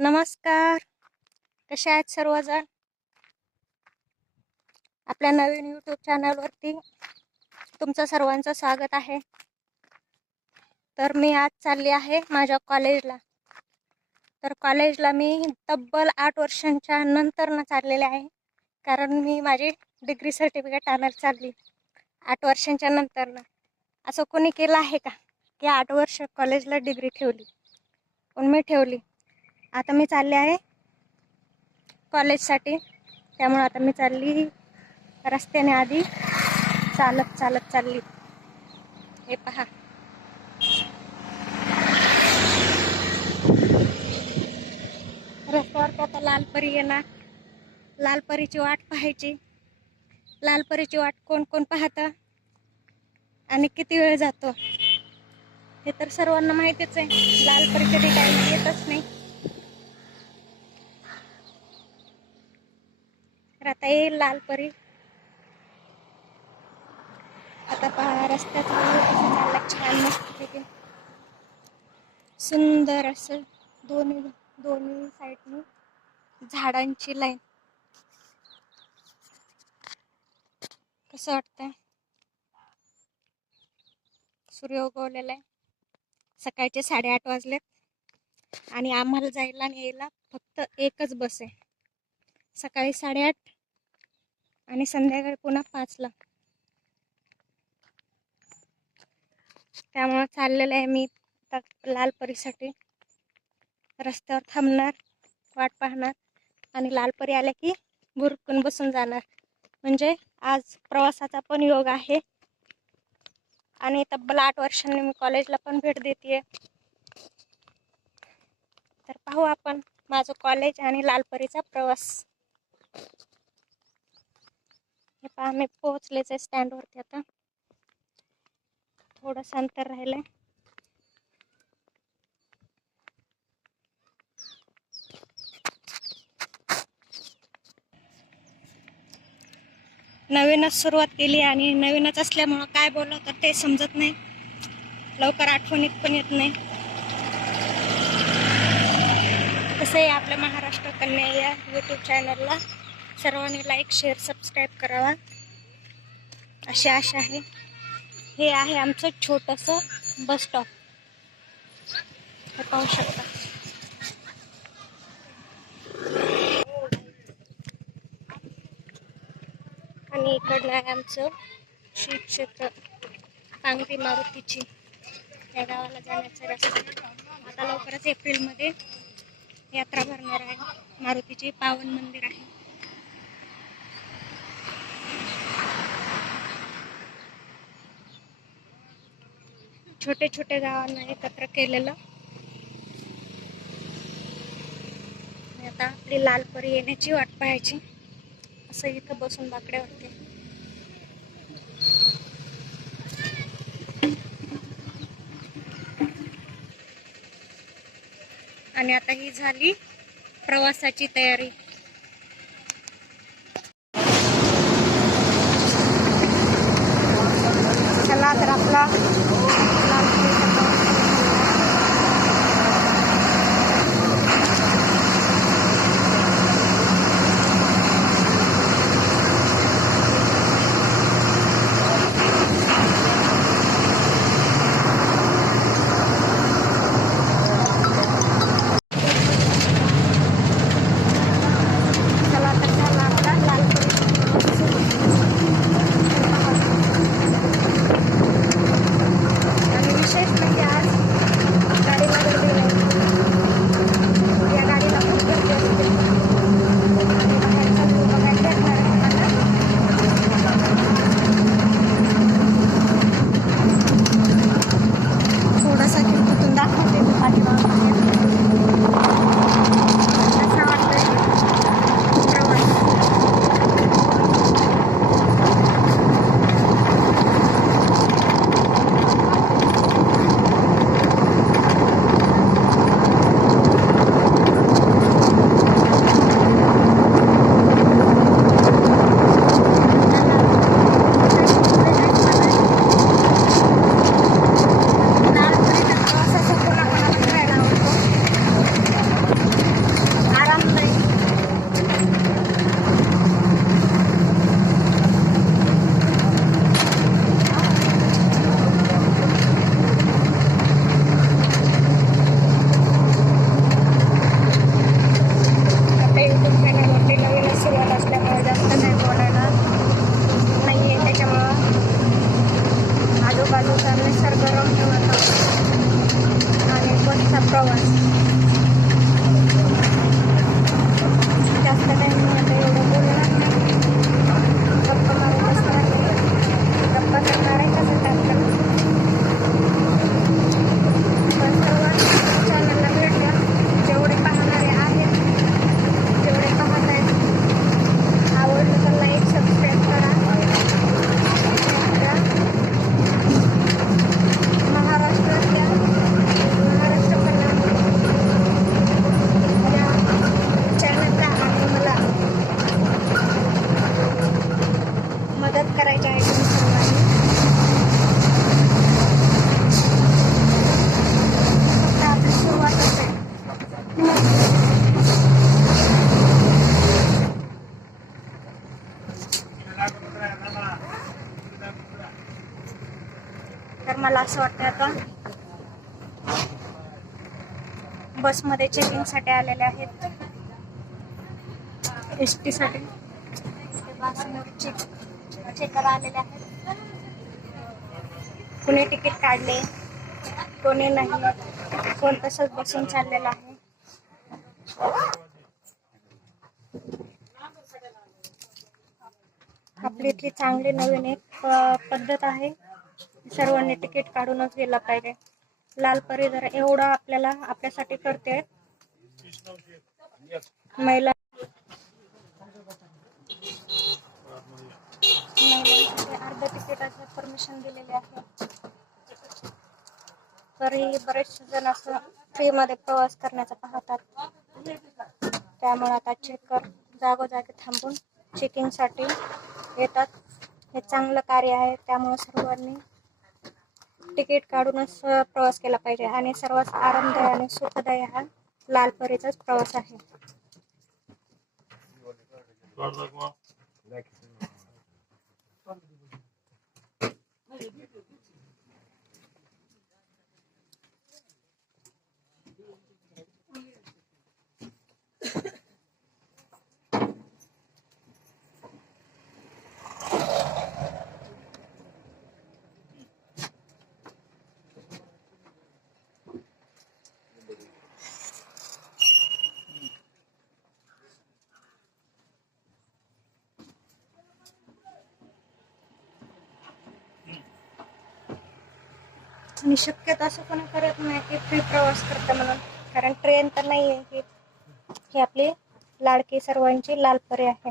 नमस्कार. कसे आहेत सर्वजण? आपल्या नवीन यूट्यूब चॅनलवरती तुमचं सर्वांचं स्वागत आहे. तर मी आज चालली आहे माझ्या कॉलेजला. तर कॉलेजला मी तब्बल 8 वर्षांच्या नंतर चाललेले आहे, कारण मी माझी डिग्री सर्टिफिकेट आणायला चालली 8 वर्षांच्या नंतर. असं कोणी केलं आहे का की 8 वर्ष कॉलेजला डिग्री ठेवली? पण मी ठेवली. आता मी चालले आहे कॉलेजसाठी. त्यामुळे आता मी चालली रस्त्याने, आधी चालत चालली. हे पहा, रस्त्यावर आता लालपरी येणार. लालपरीची वाट पाहायची. लालपरीची वाट कोण कोण पाहतं आणि किती वेळ जातो हे तर सर्वांना माहितीच आहे. लालपरी कधी काही येतच नाही. तर आता येईल लालपरी. आता पहा रस्त्याचा कसं चालला, छान मस्त, सुंदर असं दोन्ही साईडनी झाडांची लाईन. कसं वाटतंय? सूर्य उगवलेला आहे. सकाळचे 8:30 वाजलेत आणि आम्हाला जायला आणि यायला फक्त एकच बस आहे. सकाळी 8:30 आणि संध्याकाळी पुन्हा 5ला. त्यामुळे चाललेलं आहे मी लालपरीसाठी. रस्त्यावर थांबणार, वाट पाहणार आणि लालपरी आल्या की भुरकून बसून जाणार. म्हणजे आज प्रवासाचा पण योग आहे आणि तब्बल 8 वर्षांनी मी कॉलेजला पण भेट देते. तर पाहू आपण माझं कॉलेज आणि लालपरीचा प्रवास. हे पहा, मी पोहोचलेच आहे स्टँडवरती. आता थोडंसं अंतर राहिलंय. नवीनच सुरुवात केली आणि नवीनच असल्यामुळं काय बोललं तर ते समजत नाही, लवकर आठवणीत पण येत नाही. तसंही आपल्या महाराष्ट्र कन्या या यूट्यूब चॅनलला सर्वांनी लाईक, शेअर, सबस्क्राईब करावा अशी आशा आहे. हे आहे आमचं छोटंसं बस स्टॉप. हे पाहू शकता. आणि इकडनं आहे आमचं श्री क्षेत्र पांगरी मारुतीची. या गावाला जाण्याचा रस्ता. आता लवकरच एप्रिलमध्ये यात्रा भरणार आहे. मारुतीची पावन मंदिर आहे. छोटे छोटे गावांना एकत्र केलेलं. आता आपली लालपरी येण्याची वाट पाहायची. असं इथं बसून बाकड्यावरती. आणि आता ही झाली प्रवासाची तयारी. चला तर आपला प्रवास. जास्त टाइम आता एवढं बोलणार नाही, गप्पा मारतच राहते. गप्पा करणार आहे कसं टाइम करायचं. पण सर्वात चॅनलला भेट द्या. जेवढे पाहणारे आहेत, जेवढे पाहत आहेत, आवडलं तर लाईक सबस्क्राईब करा. महाराष्ट्रातल्या महाराष्ट्र कल्याण या चॅनलला आणि मला मदत करायची आहे तुम्ही सर्वांनी. फक्त आपली सुरुवातच आहे. तर मला असं वाटतं आता बसमध्ये चेकिंगसाठी आलेले आहेत, ST साठी. बसमध्ये चेकर आलेले आहेत. कुणी तिकीट काढले, कोणी नाही, कोण तसंच बसून चाललेलं आहे. आपली इथली चांगली नवीन एक पद्धत आहे, सर्वांनी तिकीट काढूनच गेला पाहिजे. लालपरी जरा एवढा आपल्यासाठी करते. महिलांसाठी अर्ध्या तिकिटाचं परमिशन दिलेले आहे. तरी बरेचसे जण असं फ्रीमध्ये प्रवास करण्याचा पाहतात. त्यामुळे आता चेकर जागोजागी थांबून चेकिंगसाठी येतात. हे चांगलं कार्य आहे. त्यामुळे सर्वांनी तिकीट काढूनच प्रवास केला पाहिजे आणि सर्वात आरामदायी आणि सुखदायी हा लालपरीचाच प्रवास आहे. आणि शक्यतो असं कोणी करत नाही की फ्री प्रवास करतं म्हणून, कारण ट्रेन तर नाही आहे. ही आपली लाडकी सर्वांची लालपरी आहे.